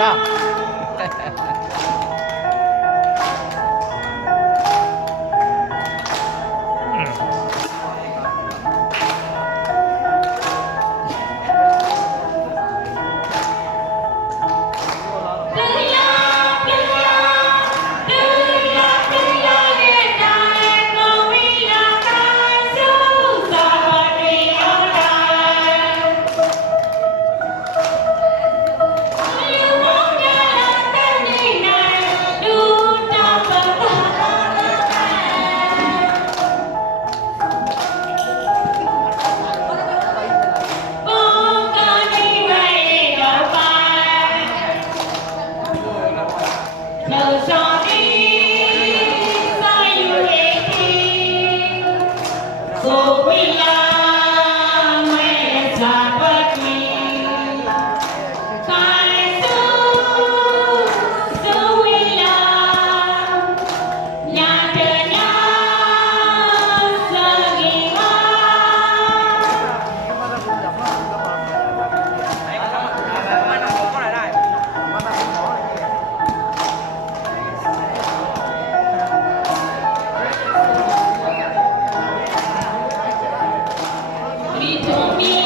大 We don't need